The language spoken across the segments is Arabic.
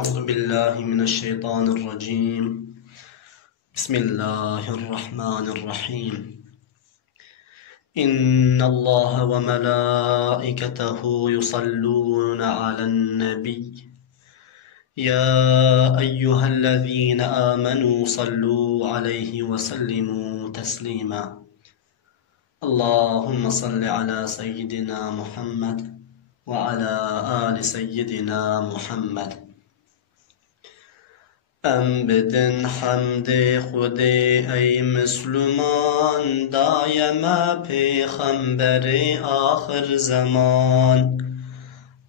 أعوذ بالله من الشيطان الرجيم. بسم الله الرحمن الرحيم. إن الله وملائكته يصلون على النبي يا أيها الذين آمنوا صلوا عليه وسلموا تسليما. اللهم صل على سيدنا محمد وعلى آل سيدنا محمد. ام بدن حمد خود ای مسلمان، دایم پیغمبر آخر زمان.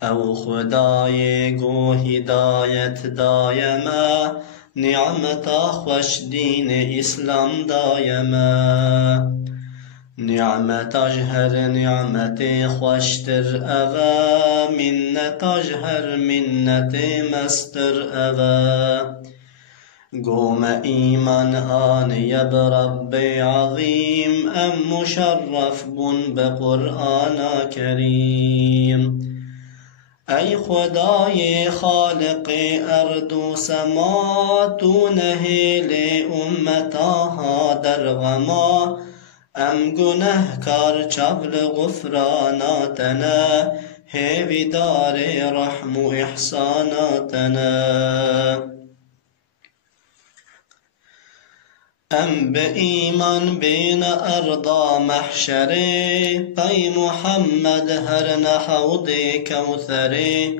او خدای گو هدایت دایم، نعمت خوش دین اسلام دایم. نعمتاش هر نعمت خوشتر اوه، منتاش هر منت مستر اوه. قوم ایمان آنی برب عظیم، ام مشرف بن بقرآن کریم. ای خدای خالق ارض و سما، تو نهیل امتاها در غما. ام گنهکار چبل غفراناتنا، هیویدار رحم و احساناتنا. ام به ایمان بین ارضا محشره، پی محمد هر نحوض کوثره.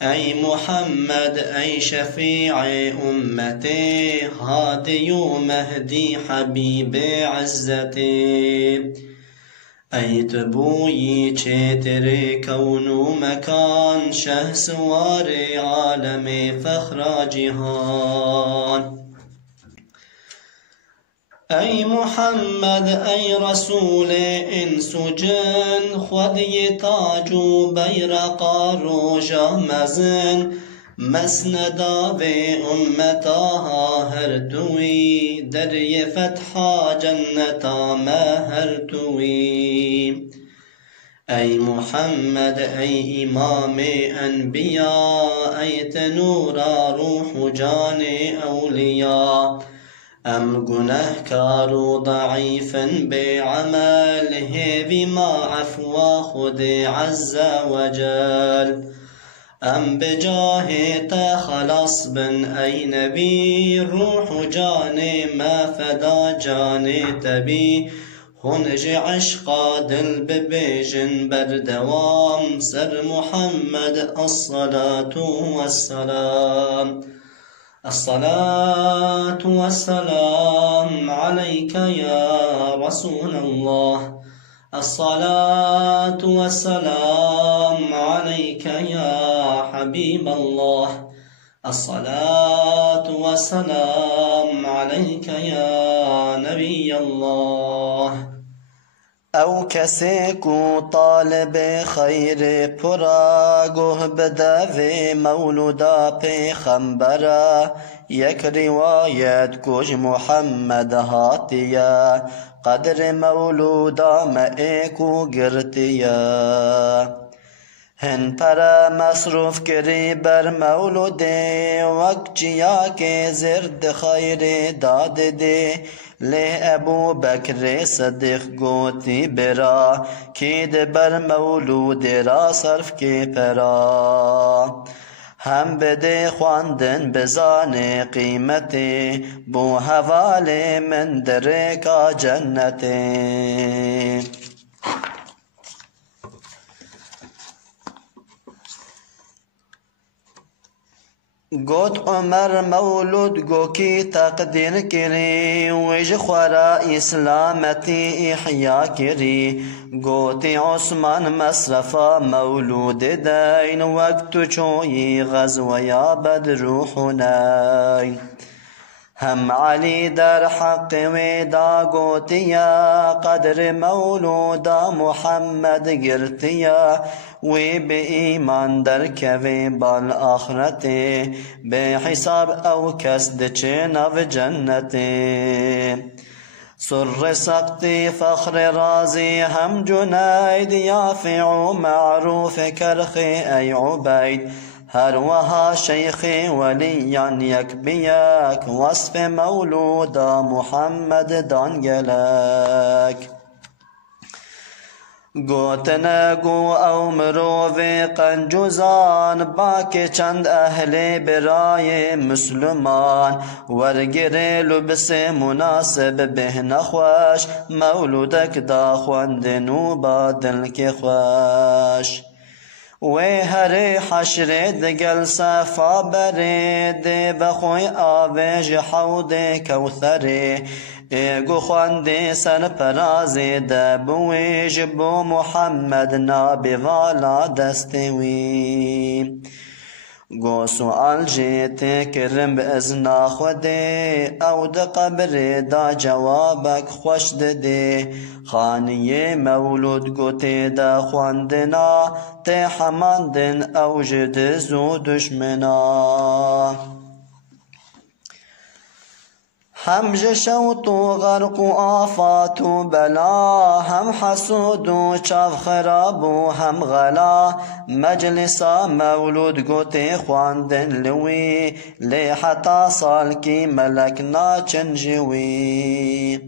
ای محمد ای شفیع امتی، هادی و مهدی حبیب عزتی. ای تبویی چیتر کون و مکان، شه سوار عالم فخر جهان. ای محمد ای رسول انس و جن، خودی تاج و بیرق روژا مزن. مسندا به امتاها هر دوی، دری فتحا جنتا ما هر دوی. ای محمد ای امام انبیا، ای تنورا روح جان اولیا. ام گنهکار و ضعیفا بعمل، هیوی ما عفو خود عز وجل. ام بجاه تا خلاص بن ای نبی، روح و جان ما فدا جان تبی. خنج عشقا دل ببیجن بردوام، سر محمد الصلاة والسلام. الصلاة والسلام عليك يا رسول الله. الصلاة والسلام عليك يا حبيب الله. الصلاة والسلام عليك يا نبي الله. او کسی کو طالب خیر پرا، گوه بدوی مولودا پیغمبرا. یک روایت کش محمد هاتیا، قدر مولودا مئیکو گرتیا. هن پر مصروف کری بر مولود، وقت جیا که زرد خیر داد ده. لی ابو بکر صدیق گوتی برا، کید بر مولود را صرف که پرا. هم بده خواندن بزان قیمتی، بو حوال من درکا جنتی. گوت عمر مولود گو کی تقدیر کری، ویج خورا اسلامتی احیا کری. گوتی عثمان مصرفا مولود دین، وقت چوی غزویا بدر حنین. هم علی در حق ودا گوتیا، قدر مولودا محمد گرتیا. وی به ایمان در کوی بال آخرتی، به حساب او کس دچه نو جنتی. سر سقطی فخر رازی هم جنید، یافع معروف کرخی ای عبید. هروها شيخي وليا يكبيك وصف مولودا محمد دانجلك گوتنگو او مروی قنجوزان باکی چند اهل برای مسلمان ورگیر لبس مناسب به نخوش مولودک دا خوندنو با دل که خوش و هر حشر دگل صفا برید بخوی آویج حوض کوثره ایگو خواندی سرپرازی دبویج بو محمد نابی والا دستوی گو سؤال جیتی کرم بازنا خودی او ده قبر دا جوابک خوش ددی خانی مولود گوتی دا خواندنا تی حماندن او جد زو دشمنا هم جشوت و غرق و آفات و بلا هم حسود و چاو خراب و هم غلا مجلسا مولود گوتی خواندن لوی لی حتا سال کی ملک ناچن جوی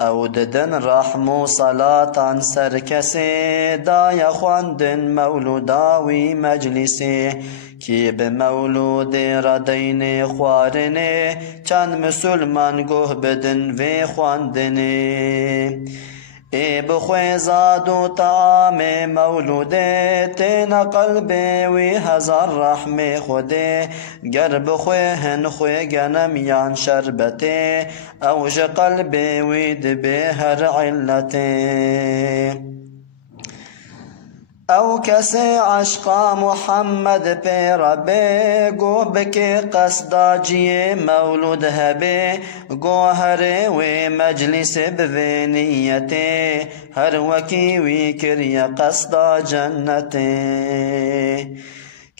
او ددن رحم و صلاة سر کسی دای خواندن مولوداوی مجلسی کی به مولود ردین خوارنه چند مسلمان گوه بدن و خواندنه ای بخوی زاد و طعام مولوده تین قلبی وی هزار رحم خوده گر بخوی هن خوی گنم یان شربته اوج قلبی وی دبی هر علته او کسی عشقا محمد پیربه گو بکی قصدا جی مولود هبه گو هر وی مجلس بوینیته هر وکی وی کری قصدا جنته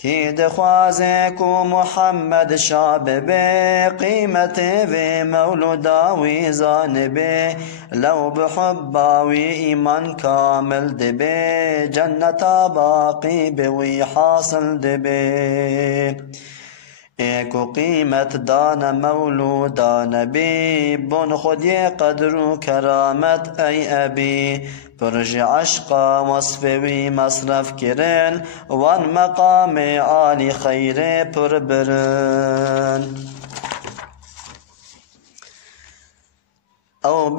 کی دخوازه کو محمد شابه قیمت و مولوداوی زانبه لو بحباوی ایمان کامل دبه جنتا باقی بوی حاصل دبه ایکو قیمت دان مولودان بی بن خودی قدر و کرامت ای ابی پرج عشقا وصفوی مصرف کرن وان مقام عالی خیر پر برن او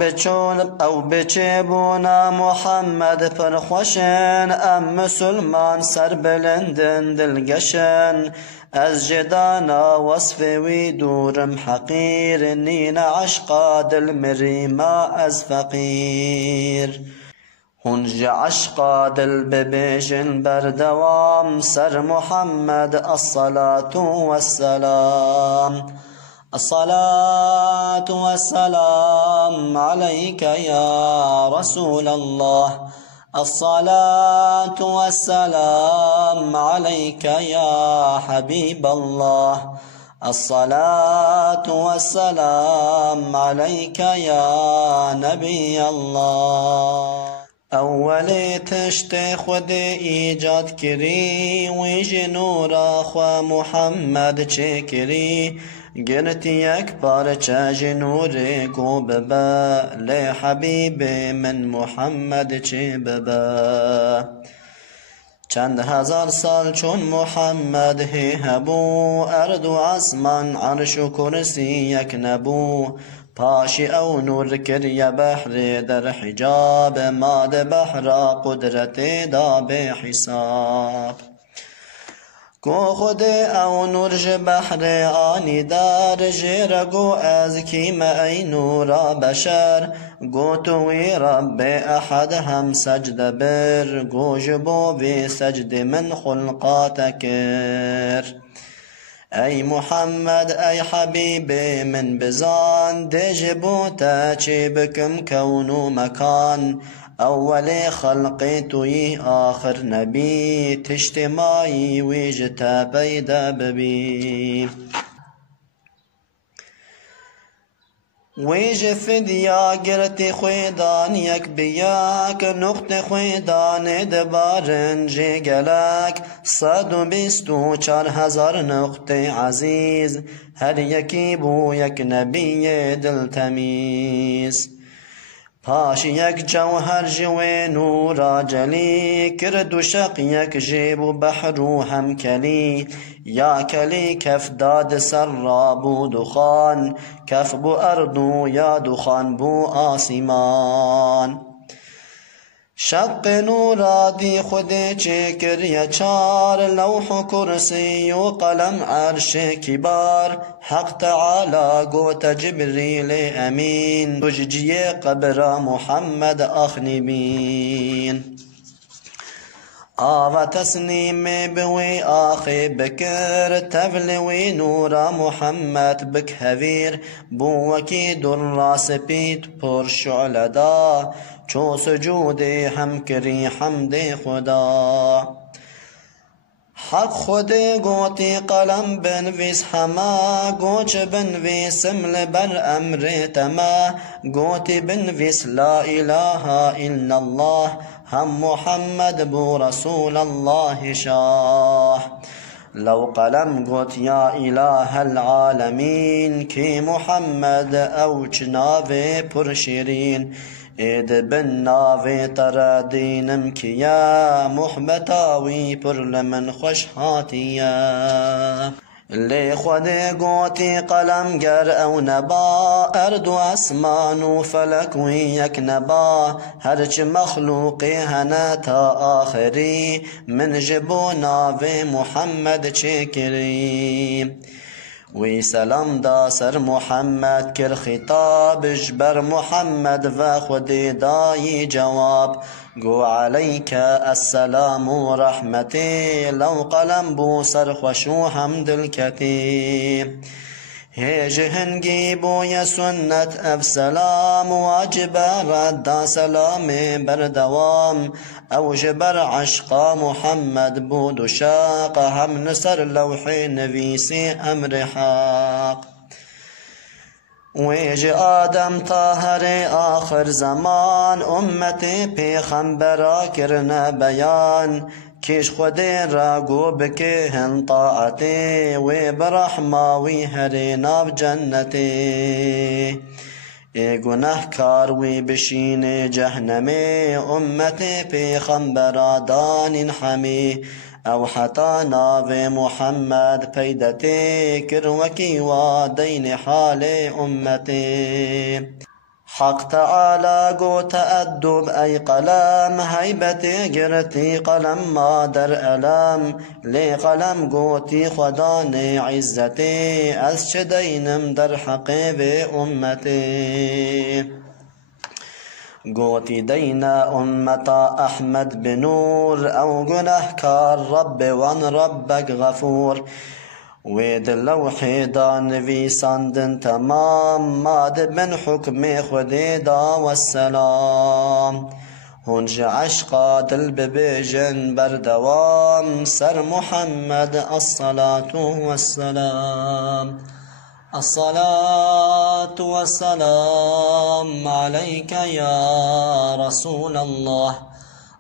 بچه بونا محمد پرخوشن ام مسلمان سر بلندن دلگشن از جدانا وصفوی دورم حقیر نین عشقا دل مریما از فقیر هنج عشقا دل ببیجن بردوام سر محمد الصلاة والسلام الصلاة والسلام عليك يا رسول الله الصلاة والسلام عليك يا حبيب الله الصلاة والسلام عليك يا نبي الله اولی تشت خود ایجاد کری ویج نورا خوا محمد چه کری گرتی یک پارچه جنور کو ببا لی حبیب من محمد چه ببا چند هزار سال چون محمد هبو ارض و آسمان عرش و کرسی یک نبو پاشی او نور کری بحر در حجاب ماد بحر قدرت دا به حساب کو خود او نور ج بحر آنی دار جرگو از کیم ای نورا بشر گو توی رب احد هم سجد بر گو جبو بی سجد من خلقات کر ای محمد ای حبیب من بزان دجبوتا چی بکم کون و مکان اول خلقی توی آخر نبی تجتماعی ویجتا پیدا ببی ویج فدیا گرتی خویدان یک بیاک نقط خویدان دبارنج گلک 124,000 نقط عزیز هر یکی بو یک نبی دل تمیز پاش یک جوهر جوی نورا جلی کرد و شق یک جیب و بحر و هم کلی یا کلی کف داد سر را بو دخان کف بو ارض و یا دخان بو آسمان شق نورا دی خود چکر یا چار لوح و کرسی و قلم عرش کبار حق تعالی گوت جبریل امین تججی قبر محمد اخنی بین آوا تسنیم بوی آخی بکر تفلوی نورا محمد بک هویر بوکی در راس پیت پر شعل دا چو سجود هم کری حمد خدا حق خود گوتی قلم بنویس هما گوچ بنویسم لبر امر تما گوتی بنویس لا اله الا الله هم محمد بو رسول الله شاه لو قلم قلت يا إله العالمين كي محمد أو جناوي پرشيرين إد بناوي ترى دينم كيا محبتاوي پر لمن خوش هاتيا لي خودي قوتي قلم گر او نبا ارد اسمان و فلك ويك نبا هرچ مخلوقي هنا تا آخري من جبو ناوي محمد چكري وی سلام دا سر محمد کر خطاب جبر محمد و خودی دای جواب گو علیک السلام و رحمتی لو قلم بو سر خوشو حمد کتی هیج هنگی بوی سنت اف سلام واجب رد سلام بردوام او جبر عشقا محمد بود شاق هم نسر لوح نویسی امر حق ویج آدم طاهر آخر زمان امت پیغمبرا کرنا بیان کش خود را گو بکهن طاعتی و برحماوی هر ناو جنتی ای گناه کار وی بشین جهنمی امت پیغمبر دان حمی او حتا ناو محمد پیدتی کروکی و دین حال امتی حق تعالى قو تأدب أي قلم هيبتي قرتي قلم ما در ألم لي قلم قوتي خداني عزتي أسشدينم در حقيب أمتي قوتي دينا أمتا أحمد بنور أو قناه كار رب وان ربك غفور ويد اللوحي دا نويساندن تمام ماد بن حكم خدي دا والسلام هنج عشقا دل ببيجن بردوام سر محمد الصلاة والسلام الصلاة والسلام عليك يا رسول الله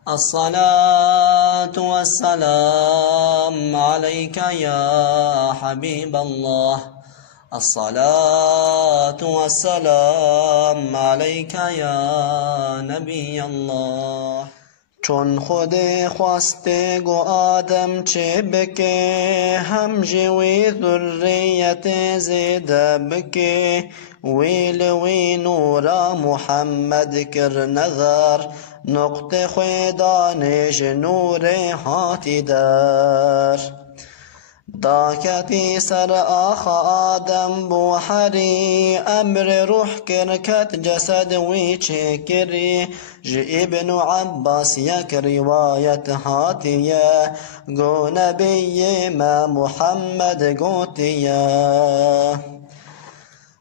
الصلاة والسلام عليك يا حبيب الله الصلاة والسلام عليك يا نبي الله چون خود خواسته گو آدم چه بکه هم جوی ذریت زیده بکه وی نورا محمد کر نظر نقط خویدانش نور هاتی در داکتی سر آخ آدم بو حری امر روح کرکت جسد وی چکری جی ابن عباس یک روایت هاتیه گو نبی ما محمد گوتیه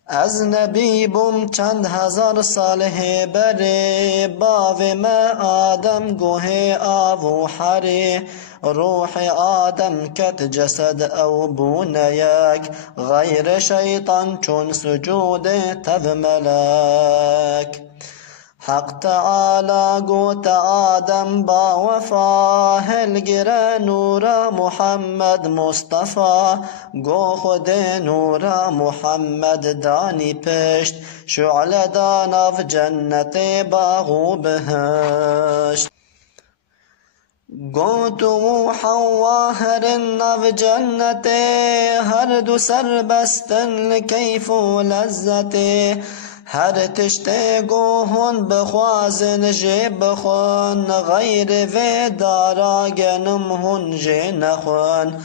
از نبی بوم چند هزار ساله بره باو ما آدم گوه آو حره روح آدم كت جسد أو بونيك غير شيطان چون سجود تب ملك حق تعالى قوت آدم با وفا هلگر نور محمد مصطفى گو خود نور محمد دانی پشت شعل داناف جنت باغو بهشت گوت و حوا هر ناف جنت هر دو سر بستن لکیف و لذت هر تشته گوهن بخوازن جه بخون غیر و دارا گنم هن جه نخون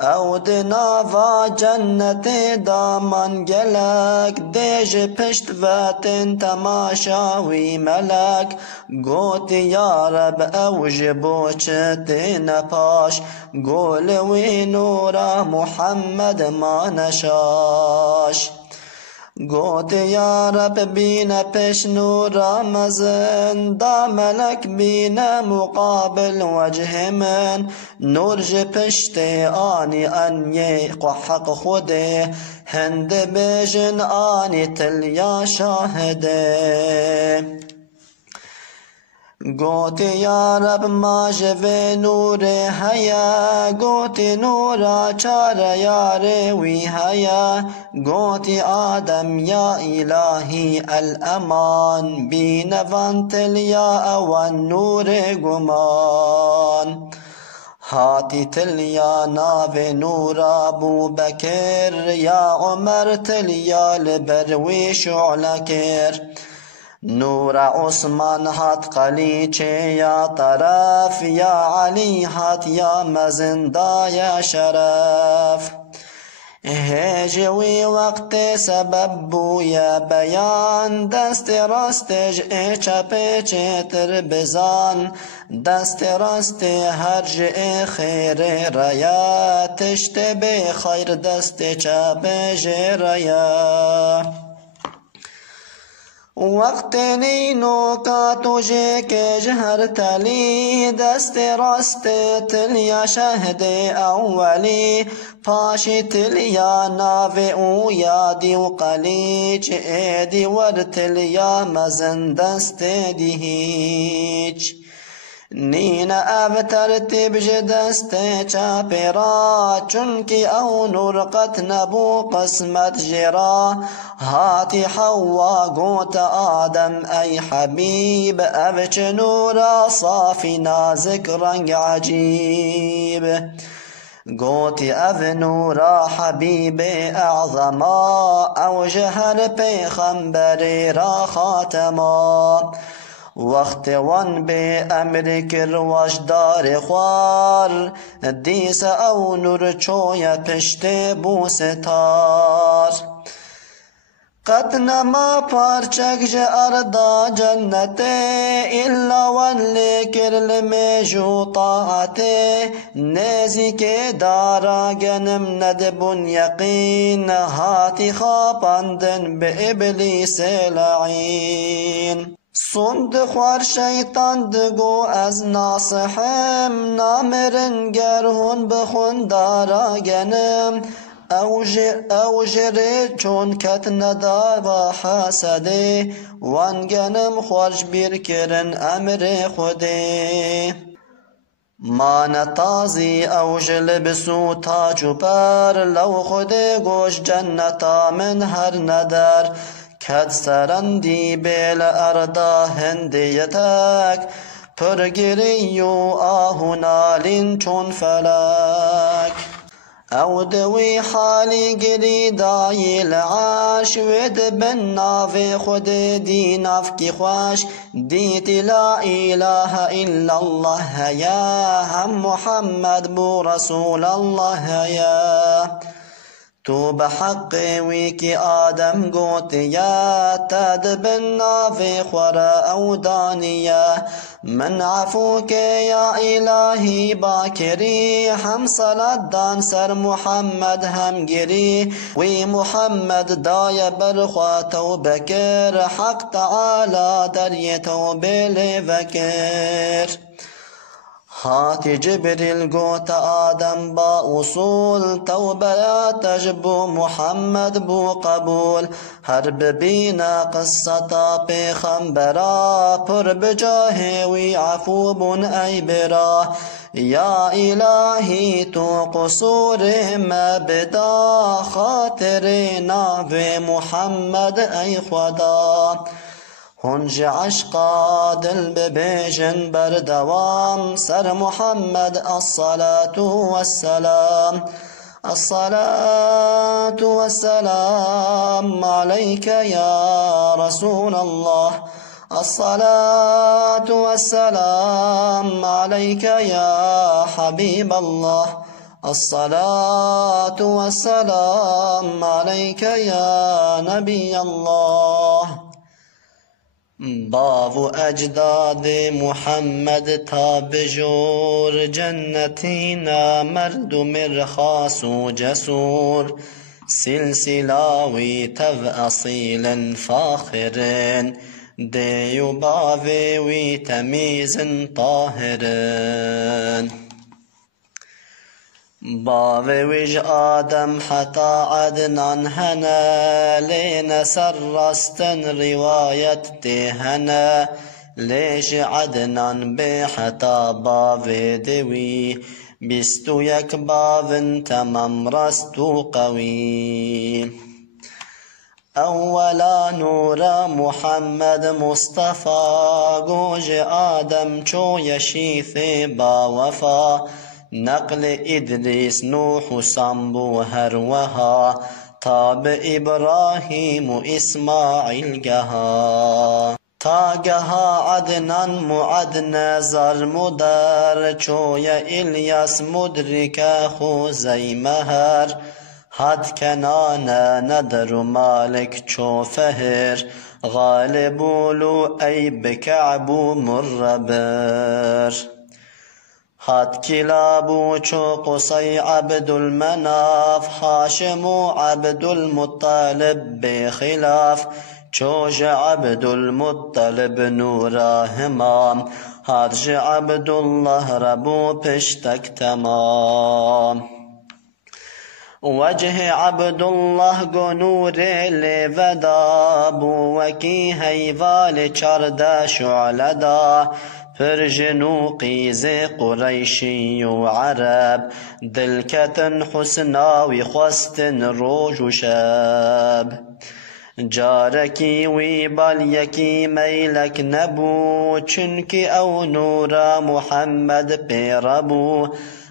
او دناوا جنت دامان گلک دیج پشت واتن تماشاوی ملک گوت یا رب او جبو چت نپاش گول وی نورا محمد ما نشاش گوت یا رب بین پش نور مزن دا ملک بین مقابل وجه من نور ج پشت آنی انی حق خوده هند بیجن آنی تلیا شاهده گوتی یا رب ما جوه نور هیا گوتی نورا چار یار وی هیا گوتی آدم یا الهی الامان بینوان تلیا اوان نور گمان هاتی تلیا ناو نورا ابو بکر یا عمر تلیا لبروی شعلکر نور عثمان هات قلیچه یا طرف یا علی هات یا مزندا یا شرف هجوی وقت سبب بویا بیان دست راستج چپ چتر بزان دست راست هرج خیر ریا تشت به خیر دست چپ جریا وقت نینو کا تجھے کے جہر تلی دست راست تلیا شہد اولی پاشی تلیا ناو او یادی و قلیچ ایدی ور تلیا مزن دست دی هیچ نین اب ترتیب دست چاپرا چونکی او نرقت نبو قسمت جرا هاتی حوا گوت آدم ای حبیب او چنورا صافی نازک رنگ عجیب گوتی او نورا حبیب اعظما او جهر پیغمبر را خاتما وقت وان به امر کرواش دار خوار دیس او نور چویا پشت بوستار قد نما پارچک اردا جنت الا وان لیکر لمیجو طاعت نیزی که دارا گنم ندبون یقین هاتی خواباندن به ابلیس لعین صند خوار شیطان دگو از ناصحم نامرن گرهون بخون دارا گنم او جره چون کت ندا و حسده وان گنم خورج بیر کرن امر خوده ما نتازی او جل بسو تاج و پر لو خود گوش جنتا من هر ندر کد سرندی بیل اردا هندیتک پرگری و آهو نالین چون فلک او دوی حالی گری دایی لعاش ود بن ناف خود دی ناف کی خوش دیت لا اله الا الله یا هم محمد بو رسول الله یا تو بحق ويكي آدم قوت يا تاد بالنافي خورا أو دانيا من عفوك يا إلهي باكري هم صلاة دان سر محمد هم جري وي محمد دايا برخوا توبكر حق تعالى دري توبة لفكر هاتی جبریل گوت آدم با اصول توبه تجبو محمد بو قبول هر ببینا قصتا پیغمبرا پر بجاه وی عفو بن ای برا یا الهی تو قصور ما بدا خاطر ناو محمد ای خدا هنج عشقا دل ببیجن بردوام سر محمد الصلاة والسلام الصلاة والسلام عليك يا رسول الله الصلاة والسلام عليك يا حبيب الله الصلاة والسلام عليك يا نبي الله باو اجداد محمد تا بجور جنتینا مرد و مرخاص و جسور سلسلاوی تو اصیل فاخرن دیو باوی وی تمیز طاهرن باویج آدم حتا عدنان هنا لين سرستن روایت تهنا لیش عدنان به حتا باوی دوی بیستو یک باون تمام رستو قوی اولا نور محمد مصطفى گوج آدم چو یشیف با وفا نقل ادریس نوح سامبو هروها تاب ابراهیم و اسماعیل گها تا گها عدنان معدن زر مدر چوی الیاس مدرک خوزی مهر حد کنان ندر مالک چو فهر غالبولو ای بکعبو مربر حد کلابو چو قصی عبد المناف هاشم عبد المطلب بخلاف چوج عبد المطلب نورا همام هرج عبد الله ربو پشتک تمام وجه عبد الله گنور لودا بو وکی هیوال چرد شعلدا پر جنو قیز قریشی و عرب دلکتن حسناوی خواستن روج و شب جارکی وی بال یکی میلک نبو چنکی او نور محمد پیربو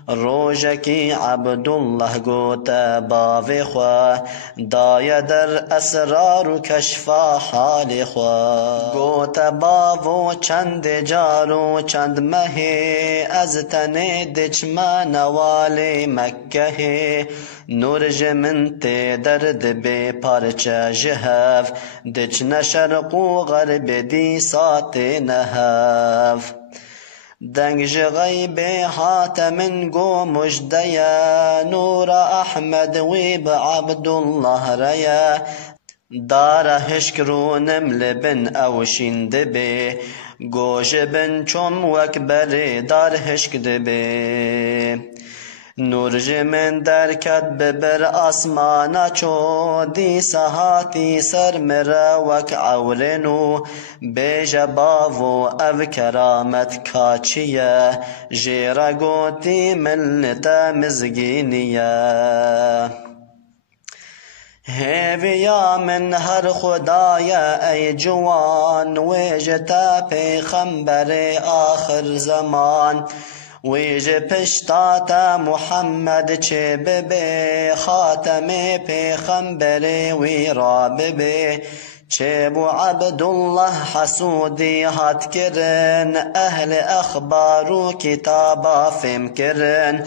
روجکی عبدالله گوتا باوی خواه دای در اسرار و کشفا حال خواه گوتا باو چند جارو چند مهی از تن دچما نوال مکه نور جمنت درد بی پارچه جهف دچ نشرق و غرب دی سات نهف دنگ غیب حاتم گو مجدیا نور احمد ویب عبدالله ریا دار هشکرو نمل بن او شند بی گوش بن چم وکبر دار هشک دبی نور جمن درکت ببر آسمانا چو دی سهاتی سر مرا وک عورنو بیج باو او کرامت کاچیه جیرا گوتی ملتا مزگینیه هیویا من هر خدایا ای جوان ویجتا پیغمبر آخر زمان ویج پشتاتا محمد چه ببه خاتم پیغمبر وی را ببه چه بو عبدالله حسودی هات کرن اهل اخبار و کتابا فهم کرن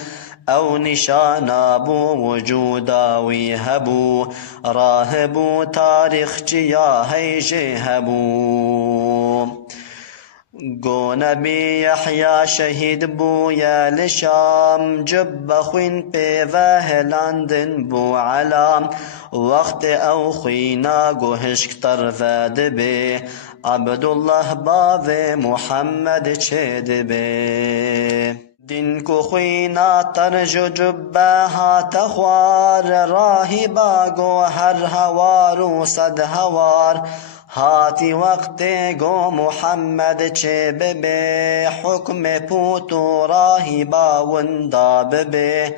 او نشانا بو وجوداوی هبو راهبو تاریخ چیا هیجه هبو گو نبی یحیی شهید بو یا لشام جب خوین پیوه لندن بو علام وقت او خوینا گو هشک طرفد بی عبدالله باو محمد چه دبی دین کو خوینا ترجو جبه هات خوار راهی باگو هر هوار و صد هوار هاتی وقت گو محمد چه ببه حکم پوتو راهی باوندا ببه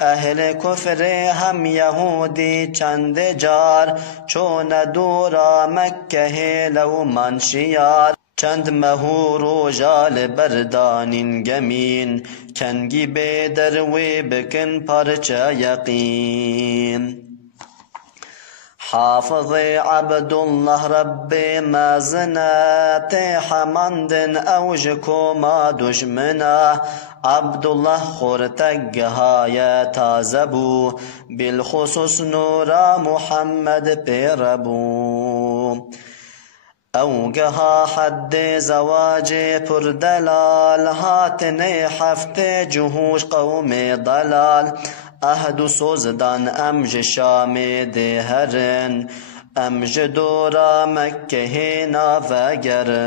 اهل کفر هم یهودی چند جار چون دورا مکه لو منشیار چند مهور و جال بردانین گمین کنگی بدروی بکن پرچه یقین حافظ عبدالله رب مازنات حمندن اوجكو ما دشمنا عبدالله خورتگهای تازبو بالخصوص نورا محمد پیربو اوگها حد زواج پردلال هاتن هفت جهوش قوم ضلال اهد سوزدان امج شام دهرن امج دورا مکه نافگرن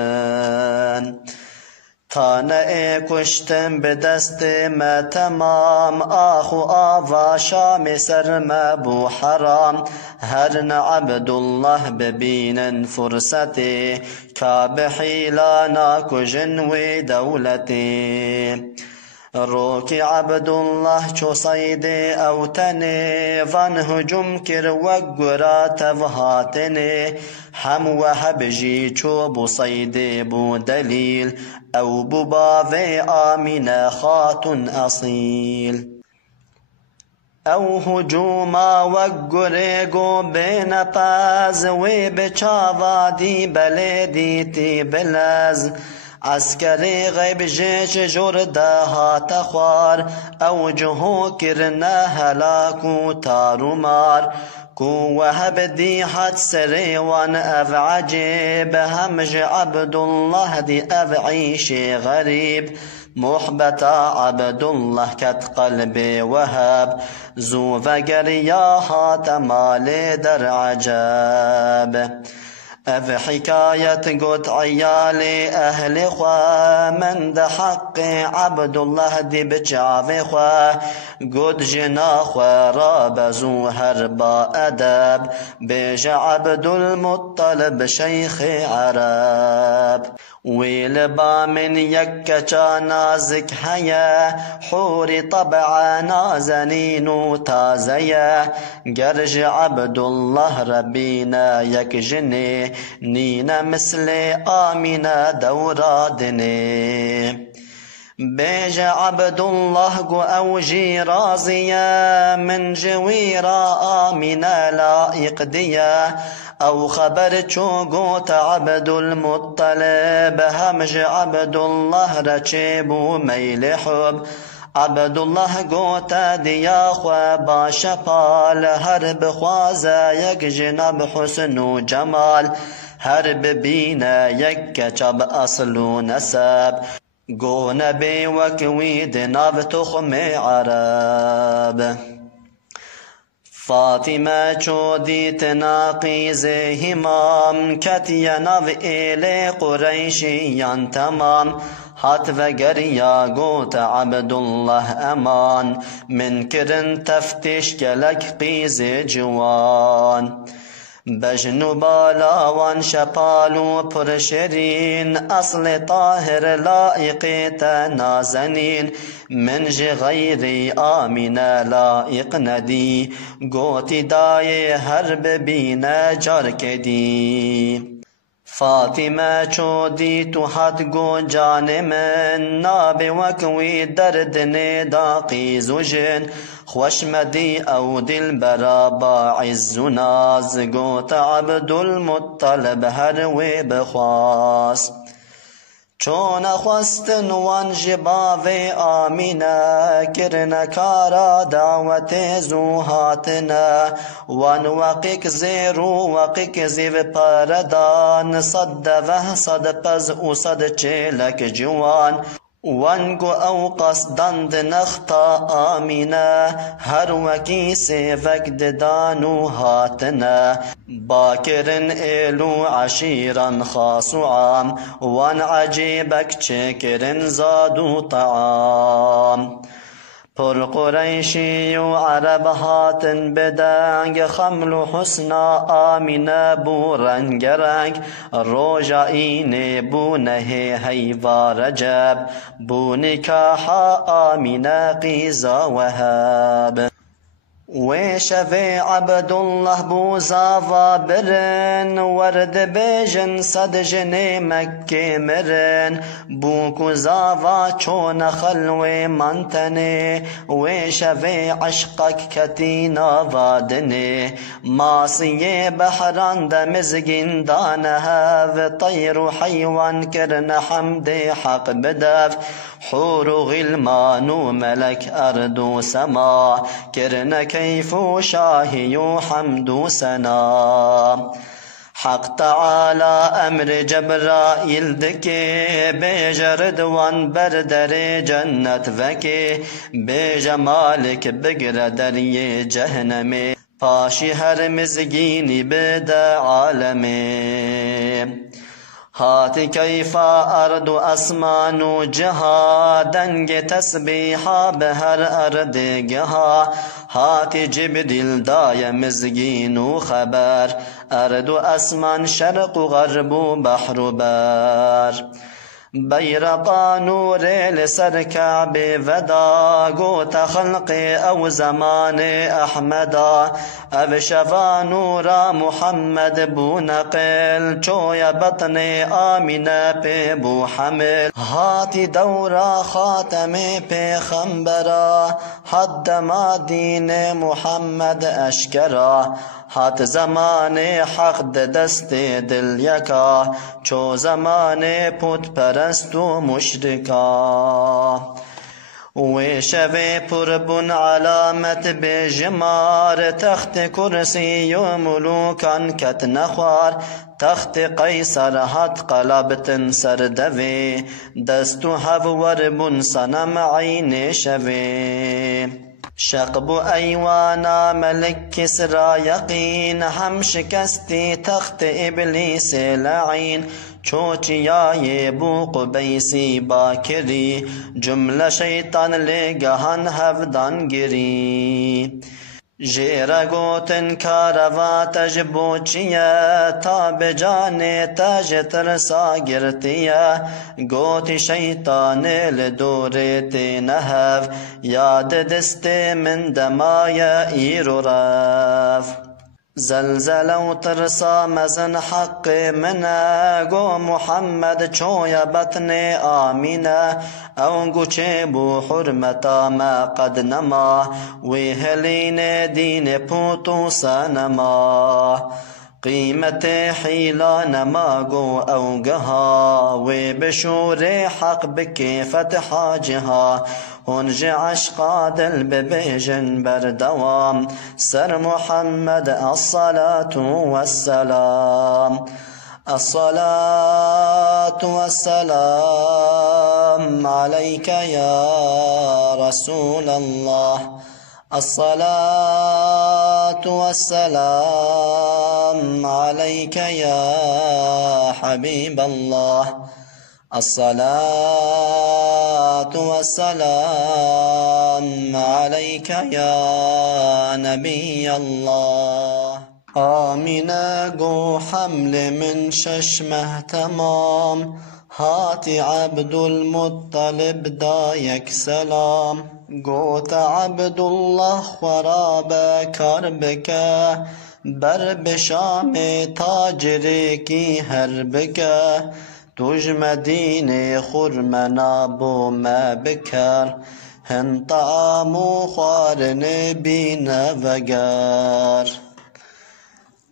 تانه کشتم به دست ما تمام آخو آوا شام سرم بو حرام هرن عبدالله ببینن فرصتی کاب حیلانا کجن و دولتی روکی عبدالله چو صید اوتنه وان هجوم کر وگرا تفهاتنه هم وهب جی چو بو صید بو دلیل او بو باوی آمین خاتون اصیل او هجوما وگرگو بین پاز و بچاوادی بلدیتی بلز عسكري غيب جيش جرده هات خوار او جهو كرنا هلاكو تارو مار كو وهب دي حد سري وان اف عجيب همج عبد الله دي اف عيشي غريب محبتا عبد الله كت قلبي وهب زو فقر يا هات مالي در عجاب اف حكاية قد عيالي اهل خوا من ده حق عبد الله دي بچاوي خوا قد جنا خوا رابزو هربا ادب بيج عبد المطلب شيخ عرب ويلبا من يكچا نازك هيا حوري طبعا نازنين تازيا قرج عبد الله ربينا يكجني نينا مثل آمنا دورادني بيج عبد الله قو اوجي رازيا من جويرا آمنا لائق ديا او خبر چو قوت عبد المطلب همج عبد الله رچبو ميل حب عبد الله قوتا ديا خوا باشپال هر بخوازا یک جناب حسن و جمال هر ببینا یک چب اصل و نسب گو نبی وکوید ناب تخم عرب فاطمه چودی تناقیز همام کتی نو ایل قریشیان تمام هات وگریا گوت عبدالله امان من کرن تفتش کلک قیز جوان بجنو بالاوان شپالو پرشرین اصل طاهر لائق تنازنین من غیری آمینه لائق ندی گوتی دای هر ببینه جار کدی فاطمه چودی تو حد گو جان من ناب وکوی درد نداقی زوجن خوش مدی او دل برا با عز و ناز گوت عبد المطلب هر وی بخواست چون خواستن وان جباو آمینه کرن کارا دعوت زوهاتنا وان وقیق زیرو وقیق زیو پردان صد و صد پز و صد چلک جوان وانگو او قصدند نختا آمینه هر وکی سیفک ددانو هاتنه باکرن ایلو عشیرن خاص و عام وان عجیبک چکرن زادو طعام پر قریشی و عرب هاتن بدنگ خمل و حسنا آمینه بو رنگ رنگ روژا اینه بو نهی هیوا رجب بو نکاحا آمینه قیزا وهاب وشفي عبد الله بوزافا برن ورد بيجن صد جني مكي مرن بوكو زافا چون خلوي منتني وشفي عشقك كتينا وادني ماسي بحران دمزگين دانها وطير حيوان كرن حمد حق بدف حور غلمان ملك أرض سما كرن كيف شاهي حمد سنا حق تعالى أمر جبرائيل دكي بجرد وان بردر جنة فكي بجمالك بقر دري جهنمي پاشي هر مزگيني بدا عالمي هات كيفا أرض أسمان جها دنگ تسبيحا بهر أرض جها هات جبريل داي مزگين خبر أرض أسمان شرق غرب بحر بار بيرقا نور لسر كعب ودا قوت خلق او زمان احمدا او شفا نور محمد بو نقل چويا بطن آمنة پی بو حمل هاتي دورا خاتم پیغمبرا حد ما دين محمد اشکرا هات زمان حق دست دل یکا چو زمان پت پرست و مشرکا و شب پربن علامت بجمار تخت کرسی و ملوکان کت نخوار تخت قیصر هات قلبتن سردوی دستو هفور بن صنم عین شوی شقب ایوانا ملک کسرا یقین هم شکستی تخت ابلیس لعین چوچیای بو قبیسی باکری جمله شیطان لگهان هفدان گری جیرا گوتن کاروا تج بوچیه تا بجان تج ترسا گرتیه گوتی شیطان لدورت نهف یاد دست من دمای ایرو رف زلزل و ترسا مزن حق منا گو محمد چویا بطن آمینه او گوچه بو حرمتا ما قد نما وی هلین دین پوتو سنما قیمت حیلا نما گو او گها وی بشور حق بکی فتح جها هنج عشقا دل ببيجن بردوام سر محمد الصلاة والسلام الصلاة والسلام عليك يا رسول الله الصلاة والسلام عليك يا حبيب الله الصلاة والسلام عليك يا نبي الله آمنة گو حمل من ششمه تمام هاتي عبد المطلب دايك سلام قوت عبد الله خراب كربك بر بشام تاجر کی هربك تج مدینه خرمنا بو ما بکر هن طعام خوارن بین وگر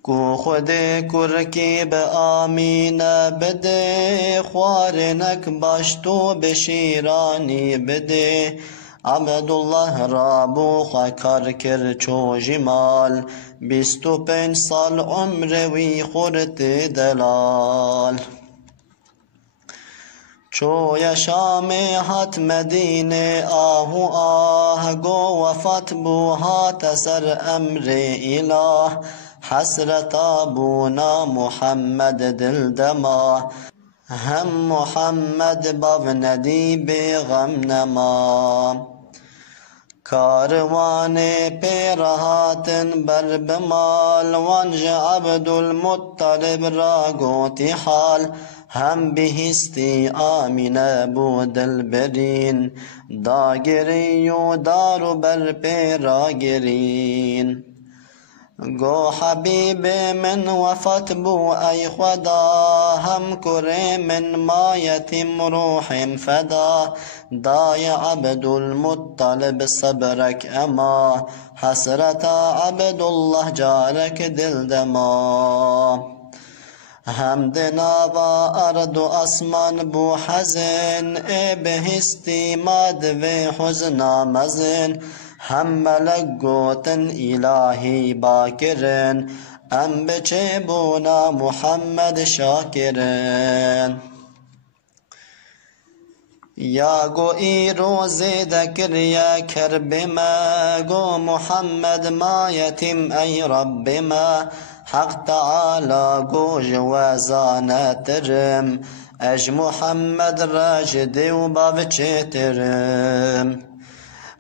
کو خود کرکی به آمینه بده خوارنک باشتو بشیرانی بده عبدالله را بو خکر کر چو جمال 25 سال عمر وی خورت دلال چوی شام هات مدینه آهو آه گو وفات بو هات سر امر اله حسرتا بونا محمد دل دما هم محمد باو ندی بیغم نما کاروان پیرهاتن بر بمال وانج عبدالمطلب را گوتی حال هم بهستی آمینه بود البرین داگری و دارو بر پیراگرین گو حبیب من وفات بو ای خدا هم کره من ما یتیم روح فدا دای عبدالمطلب صبرک اما حسرتا عبدالله جارک دل دما حمد ناوا ارض و اسمان بو حزن ای بهستی ماد و حزنا مزن هم ملک گوتن الهی باکرن ام بچه بونا محمد شاکرن یا گو ای روزی دکر یا کرب ما گو محمد ما یتیم ای رب ما حق تعالی گو جوازانا ترم اج محمد راجد و بابچه ترم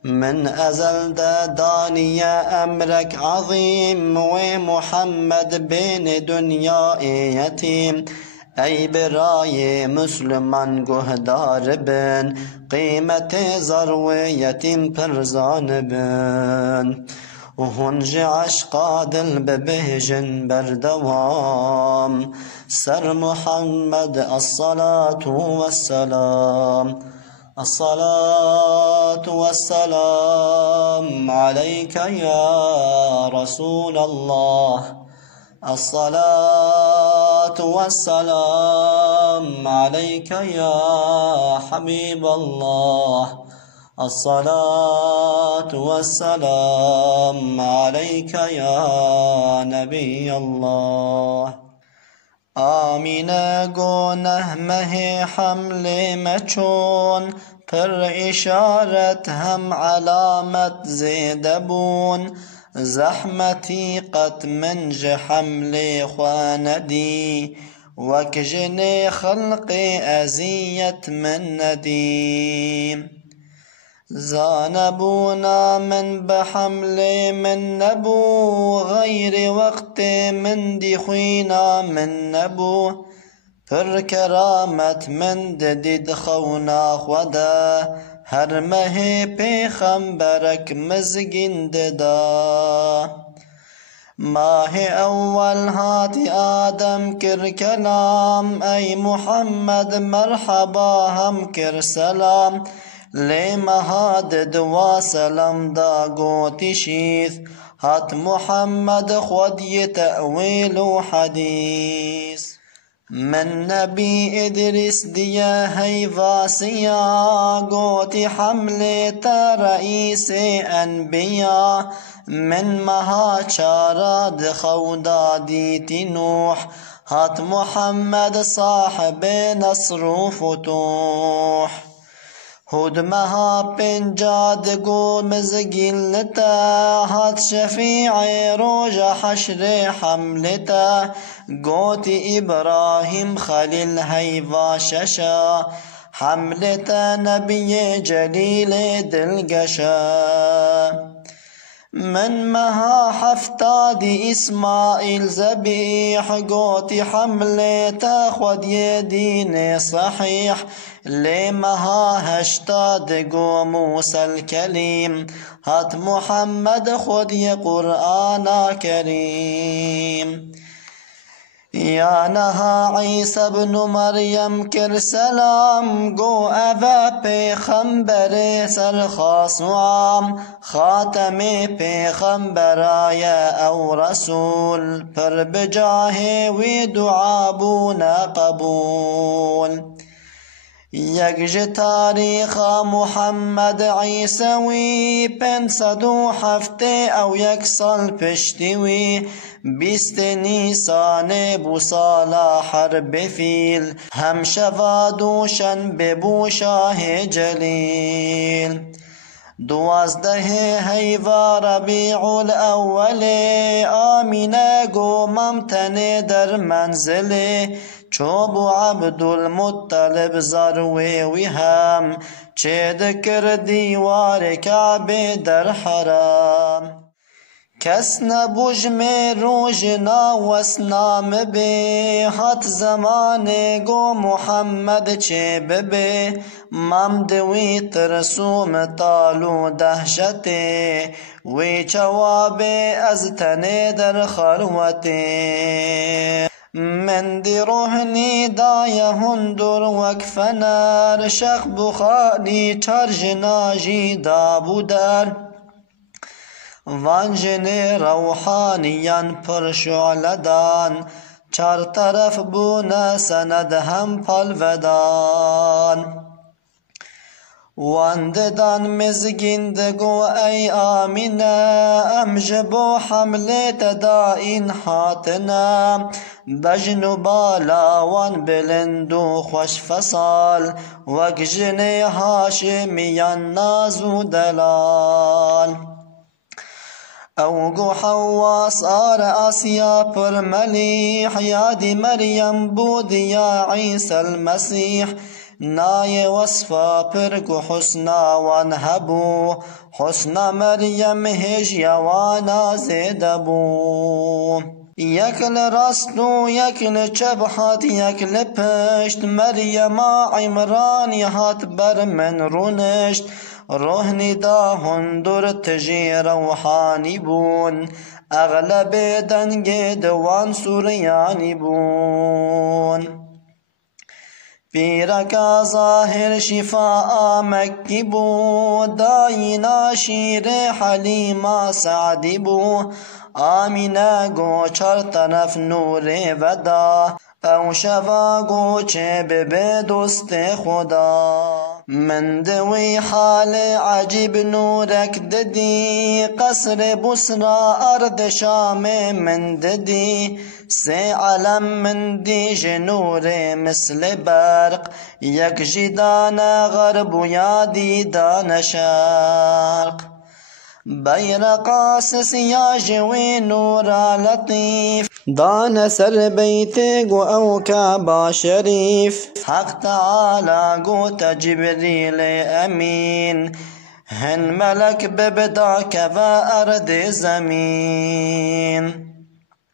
من ازل دانيا امرك عظيم ومحمد بين دنيا يتيم ای برای مسلمان گهدار بن قیمت زرو یتیم پرزان بن و هنج عشقا دل ببهجن بردوام سر محمد الصلاة والسلام الصلاة والسلام عليك يا رسول الله الصلاة والسلام عليك يا حبيب الله الصلاة والسلام عليك يا نبي الله آمین گونه مه حمل مچون پر اشارت هم علامت زیدبون زحمتی قط منج حمل خواندی وکجن خلق ازیت من ندیم زانبونا من بحمل من نبو غير وقت من دي خوينا من نبو پر کرامت من دید خونا خدا هر مه پیغمبرک مزگین ددا ماه اول هاتی آدم کر کلام ای محمد مرحبا هم کر سلام لی مهاد دوا سلام دا گوتی شیث هات محمد خود تأویل و حدیث من نبی ادریس دیا هی واسیا گوتی حمل تا رئیس انبیا من مها چاراد خودا دیتی نوح هات محمد صاحب نصر و فتوح هود مها پنجاد گو مزگیلتا هات شفیع روج حشر حملتا گوتی ابراهیم خلیل هیوا ششا حملتا نبی جلیل دلگشا من مها حفتاد اسماعیل زبیح گوتی حملتا خود دین صحیح لمها هشتاد گو موسى الكليم هات محمد خود قرآن كريم يا نها عيسى بن مريم كر سلام گو اوه پیغمبر سرخاص وعام خاتم پیغمبرای او رسول پر بجاه و دعابونا قبول یک تاریخ محمد عیسوی 507 او یک سال پشتیوی بیست نیسان بو سالا حرب فیل هم شواد و شنبه بو شاه جلیل 12 هیوا ربیع الاول آمینه گوممتن در منزل چوبو عبدالمطلب زروی وی هم چه دکر دیوار کعبه در حرام کس نبوش می روش ناوسنام به هات زمان گو محمد چه ببه ممدوی ترسوم تالو دهشته وی جواب از تنه در خلوته من دی روحنی دایه هندور وکفنر شخ بخاری چرج ناجی دابودر وانجن روحانیان پر شعلدان چار طرف بونا سند هم پلودان وانددان مزگندگو ای آمینه امجبو حمله تدائین حاتنا بجن بالاوان بلندو خوش فصال وگجن هاشمیان نازو دلال اوگو حوا صار آسیا پر ملیح یادی مریم بود یا عیسی المسیح نای وصفا پرکو حسنا وانهبو حسنا مریم هجیا وانا زیدبو یکل راستو یکل چبحات یکل پشت مریم عمران هات بر من رونشت روحنی دا هندور تجی روحانی بون اغلب دنگ دوان سوریانی بون پیرکا ظاهر شفاء مکی بو داینا شیر حلیما سعدی بو آمینه گو چار طرف نور ودا او شفا گو چه ببه دوست خدا من دوی حال عجیب نورک ددی قصر بسرا ارد شام من ددی سه علم من دی جنور مثل برق یک جدان غرب و یادی دان شرق بیرقا سیاج و نور لطیف دان سر بیت گو او کعبا شریف حق تعالی گو تجبریل امین هن ملک ببداک و ارد زمین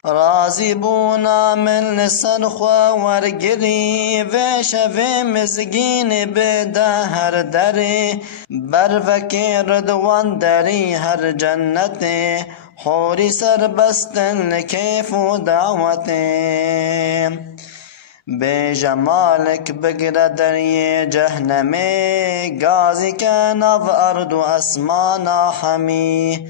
راضی بونا من لسان خوا ورگری و شوی مزگین بده هر دری بر وکی ردوان دری هر جنت حوری سر بستن لکیف و دعوت بے جمالک بگر دری جہنم گازی کا نو ارد و اسمانا حمی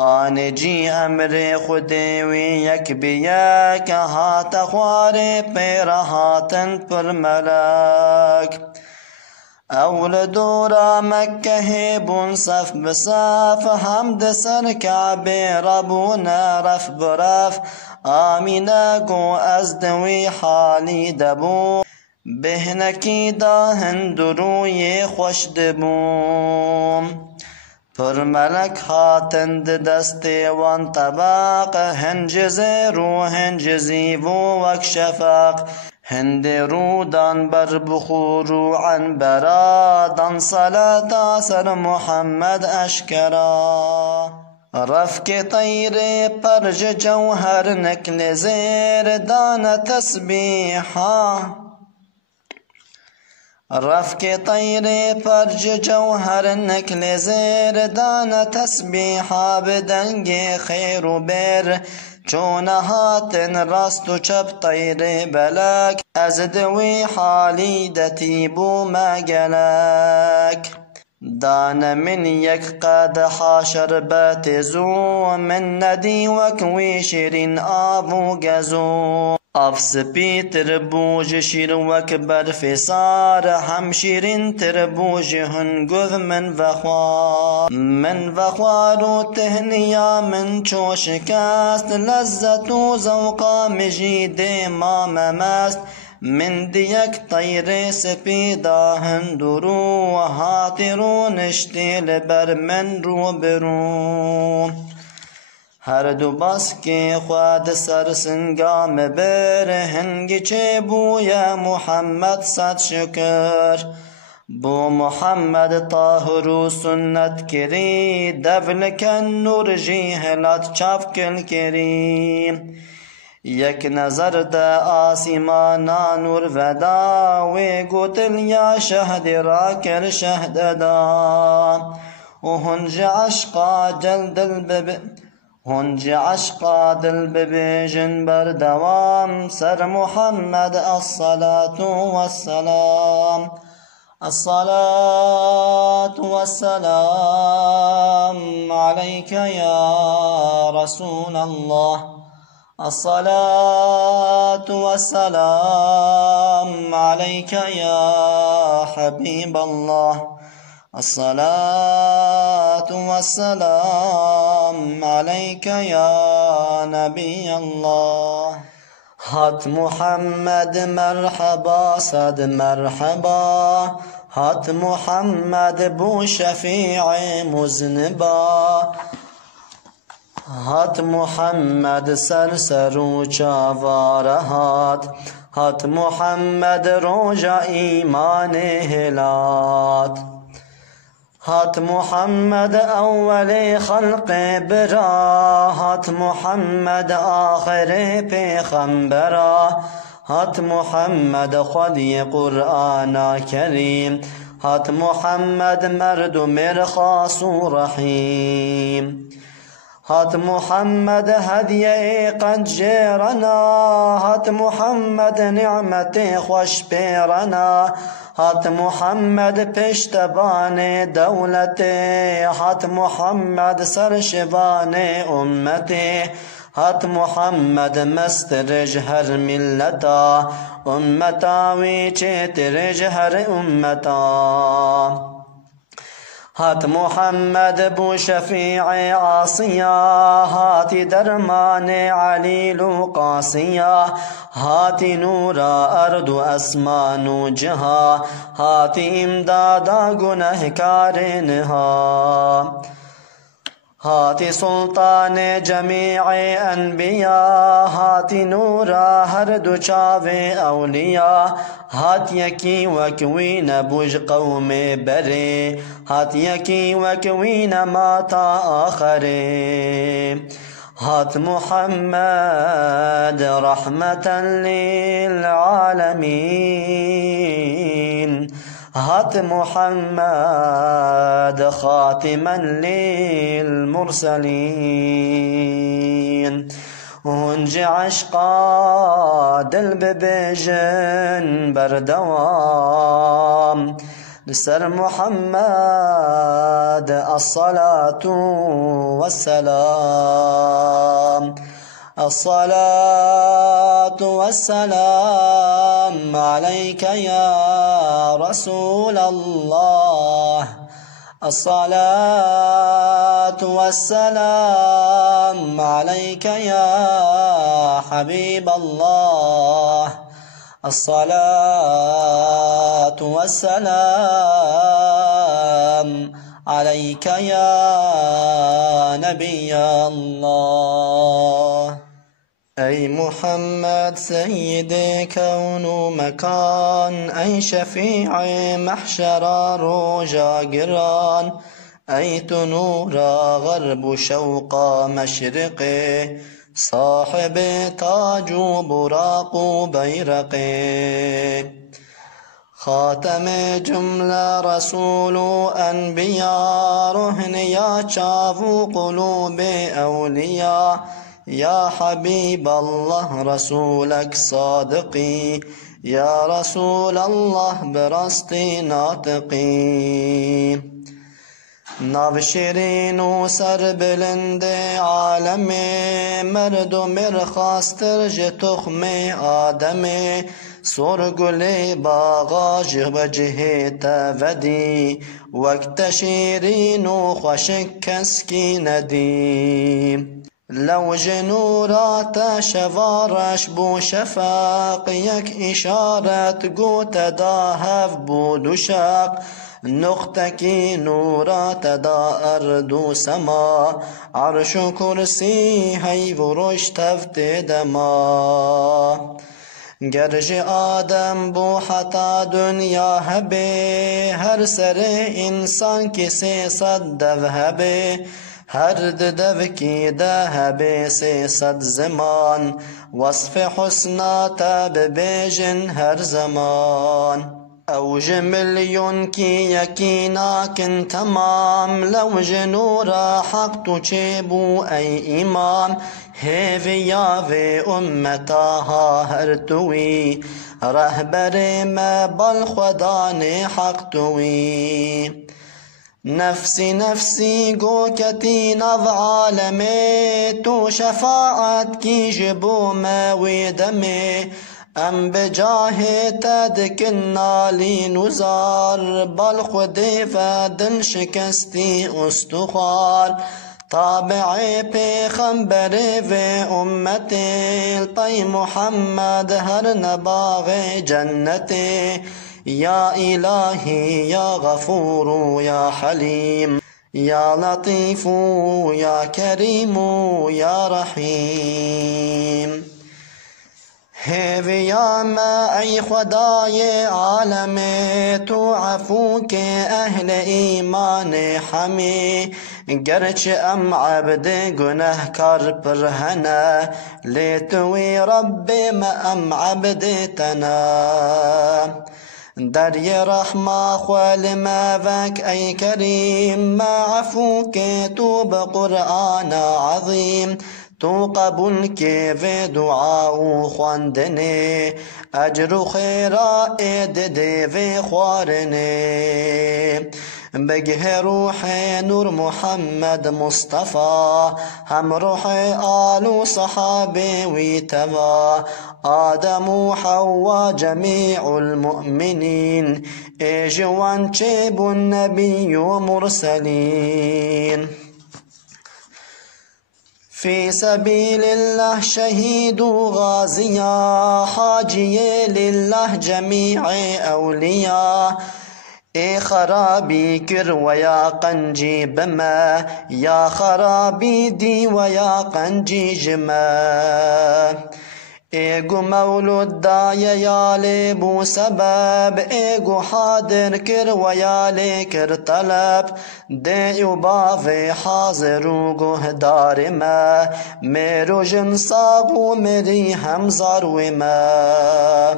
آن جی امر خود وی یک بیک هات خوار پیر هاتن پر ملک اول دورا مکه بون صف بصف حمد سر کعبه ربون رف برف آمینه گو از دوی حالی دبو بهنکی دا هندروی خوش دبوم پر ملک هاتند دست وان طباق هنجز رو هنجزی و وک شفاق هند رودان بر بخورو عن برادان صلاة سر محمد اشکرا رفک طیر پرج جوهر نکل زیر دان تسبیحا رفک طیر پرج جوهر نکل زیر دان تسبیحا بدنگ خیر و بر چون هاتن راست و چپ طیر بلک از دوی حالی دتی بو مگلک دان من یک قدح شربت زو من ندی وکوی شیرین آب و گزو أفسبي تربوج شير وكبر في صار حمشيرين تربوج هنقذ من فخوار تهنيا من چوش كاست لذة زوقا مجيد ما مماست من ديك طير سپیدا هندرو هاترو نشتیل بر من رو برو هر دو بس که خود سر سنگام بر هنگی چه بویا محمد صد شکر بو محمد طاهر و سنت کری دفل کن نور جیهلات چاف کل کری یک نظر دا آسمانا نور ودا و گوتل یا شهد را کر شهد دا و هنج عشقا دل ببیجن بر دوام سر محمد الصلاة والسلام الصلاة والسلام عليك يا رسول الله الصلاة والسلام عليك يا حبيب الله الصلاة والسلام عليك يا نبي الله هات محمد مرحبا صد مرحبا هات محمد بو شفيع مذنبا هات محمد سرسر و چاوارهات هات محمد روجا ایمان هلات هات محمد اول خلق برا هات محمد آخر پیغمبرا هات محمد خودی قرآن کریم هات محمد مرد و مرخاص و رحیم هات محمد هدیه قد جیرنا هات محمد نعمت خوش پیرنا هات محمد پشتبان دولت هات محمد سرشبان امت هات محمد مسترج هر ملتا امتا وی چترج هر امتا هات محمد بو شفيع عاصيا هات درمان عليل قاسيا هات نور أرض أسمان جها هات إمدادا گنهكار نها هات سلطان جميع أنبياء هات نورا هر دو چاوه أولياء هات يكي وكوين بوج قوم بري هات يكي وكوين ماتا آخري هات محمد رحمة للعالمين هات محمد خاتما للمرسلين هنج عشقا دل ببيجن بردوام لسر محمد الصلاة والسلام الصلاة والسلام عليك يا رسول الله الصلاة والسلام عليك يا حبيب الله الصلاة والسلام عليك يا نبي الله أي محمد سيد كون مكان أي شفيع محشر رجا قران أي تنور غرب شوق مشرق صاحب تاج براق بيرق خاتم جملة رسول أنبياء رهن يا شاف قلوب أولياء يا حبيب الله رسولك صادقي يا رسول الله برستي ناطقي ناو شیرین و سر بلند عالم مردم خواستر ج تخم آدم سرگل باغا جه تودی وقت شیرین و خوشک کسکی ندی لو جنورات شوارش بو شفاق یک اشارت گوت داهف بود و شاق نقطه کی نورات دا ارض و سما عرش و کرسی هی وروش تفت دما گرج آدم بو حتا دنیا هبه هر سر انسان کی 300 دو هبه هر دو کی ده هبه 300 زمان وصف حسنات ببیجن هر زمان اوج مليون کی یکینا کن تمام لو جنورا حق تو چیبو ای امام هیوی یاوی امتاها هر توی رهبر ما بالخدان حق توی نفسی نفسی گو کتی نو عالمه تو شفاعت کی جبو ما دمه ام بجاه تدکنا لی نزار بل خود فدن شکستی استخوار تابع پیغمبر و امت طی محمد هر نباغ جنت یا الهی یا غفور یا حلیم یا لطیف یا کریم یا رحیم هیویا ما ای خدای عالم تو عفو که اهل ایمان حمی گرچه ام عبد گناهکار پرهنه لیتوی رب ما ام عبد تنا دری رحمه خوال ما وک ای کریم ما عفو که تو بقرآن عظیم تو قبول که و دعا و خواندنه اجر و خیرات ده و خوارنه بگه روح نور محمد مصطفى هم روح آل و صحابه و توا آدم و حوا جميع المؤمنين اجوان چب النبي ومرسلين في سبيل الله شهيد غازيا حاجي لله جميع أولياء ای خرابی کر و یا قنجی بما یا خرابی دی و یا قنجی جما ایگو مولود دای یالی بو سبب ایگو حاضر کر و یالی کر طلب دیو باوی حاضر و گهدار ما میرو جنساب و میری همزار و ما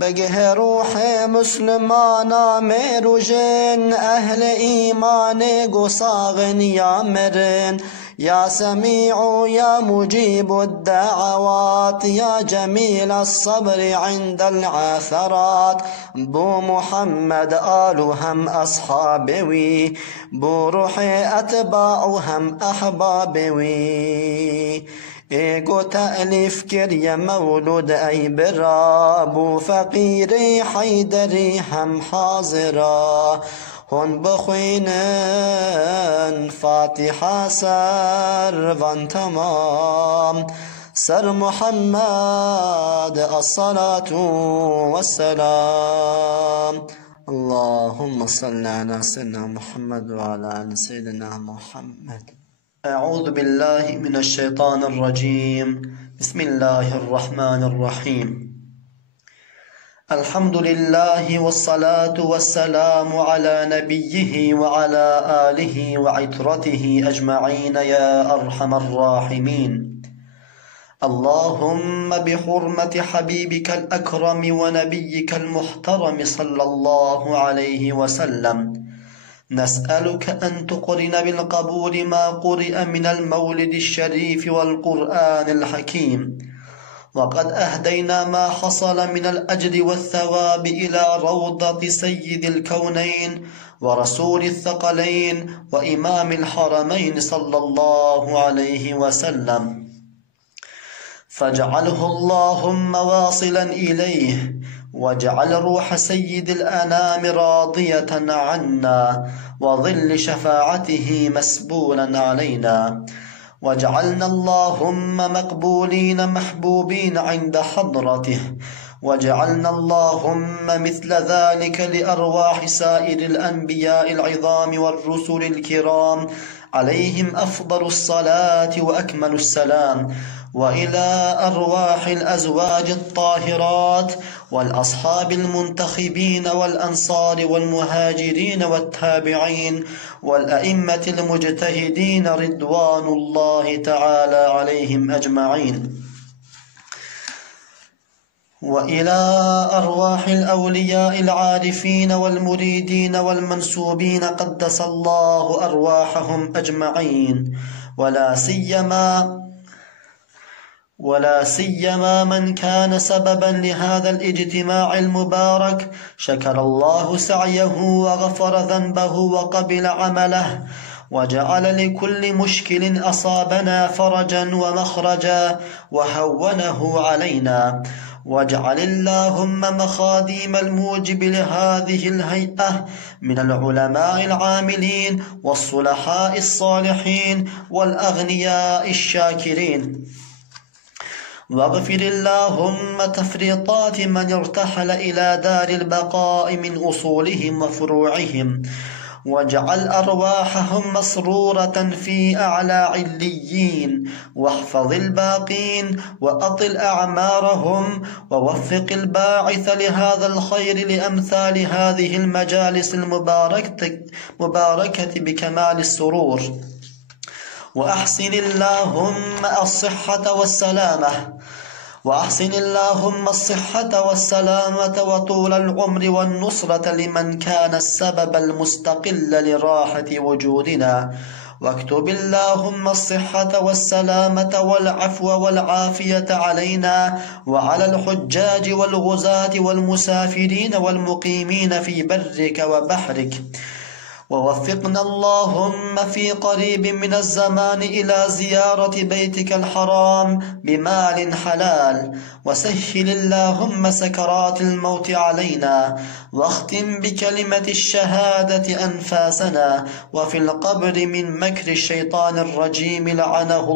بگه روح مسلمانا میرو جن اهل ایمان گساغن یا مرن يا سميع يا مجيب الدعوات يا جميل الصبر عند العثرات بو محمد آلهم أصحابوي بو روحي أتباعهم أحبابوي ایگو تألیف کر یا مولود ای برا بو فقیری حیدری هم حاضرا هون بخوینن فاتحه سر وان تمام سر محمد الصلاة والسلام اللهم صل على سيدنا محمد وعلى آل سيدنا محمد. أعوذ بالله من الشيطان الرجيم. بسم الله الرحمن الرحيم. الحمد لله والصلاة والسلام على نبيه وعلى آله وعترته أجمعين يا أرحم الراحمين. اللهم بحرمة حبيبك الأكرم ونبيك المحترم صلى الله عليه وسلم نسألك أن تقرن بالقبول ما قرئ من المولد الشريف والقرآن الحكيم وقد أهدينا ما حصل من الأجر والثواب إلى روضة سيد الكونين ورسول الثقلين وإمام الحرمين صلى الله عليه وسلم، فاجعله اللهم واصلا إليه، واجعل روح سيد الأنام راضية عنا، وظل شفاعته مسبولا علينا، واجعلنا اللهم مقبولين محبوبين عند حضرته، واجعلنا اللهم مثل ذلك لأرواح سائر الأنبياء العظام والرسل الكرام عليهم أفضل الصلاة وأكمل السلام، وإلى أرواح الأزواج الطاهرات والأصحاب المنتخبين والأنصار والمهاجرين والتابعين والأئمة المجتهدين رضوان الله تعالى عليهم أجمعين، وإلى أرواح الأولياء العارفين والمريدين والمنسوبين قدس الله أرواحهم أجمعين، ولا سيما من كان سببا لهذا الاجتماع المبارك، شكر الله سعيه وغفر ذنبه وقبل عمله، وجعل لكل مشكل أصابنا فرجا ومخرجا وهونه علينا، واجعل اللهم مخاديم الموجب لهذه الهيئة من العلماء العاملين والصلحاء الصالحين والأغنياء الشاكرين، واغفر اللهم تفريطات من ارتحل إلى دار البقاء من أصولهم وفروعهم، واجعل أرواحهم مسرورة في أعلى عليين، واحفظ الباقين وأطل أعمارهم، ووفق الباعث لهذا الخير لأمثال هذه المجالس المباركة بكمال السرور، وأحسن اللهم الصحة والسلامة وطول العمر والنصرة لمن كان السبب المستقل لراحة وجودنا، واكتب اللهم الصحة والسلامة والعفو والعافية علينا وعلى الحجاج والغزاة والمسافرين والمقيمين في برك وبحرك، ووفقنا اللهم في قريب من الزمان إلى زيارة بيتك الحرام بمال حلال، وسهل اللهم سكرات الموت علينا، واختم بكلمة الشهادة أنفاسنا، وفي القبر من مكر الشيطان الرجيم لعنه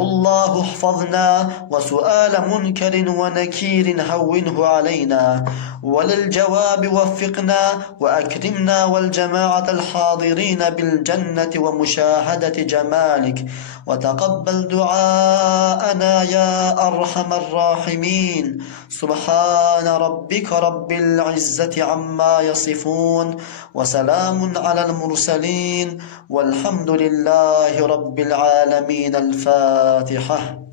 الله احفظنا، وسؤال منكر ونكير هونه علينا، وللجواب وفقنا وأكرمنا والجماعة الحاضرين بالجنة ومشاهدة جمالك، وتقبل دعاءنا يا أرحم الراحمين. سبحان ربك رب العزة عما يصفون، وسلام على المرسلين، والحمد لله رب العالمين. الفاتحة.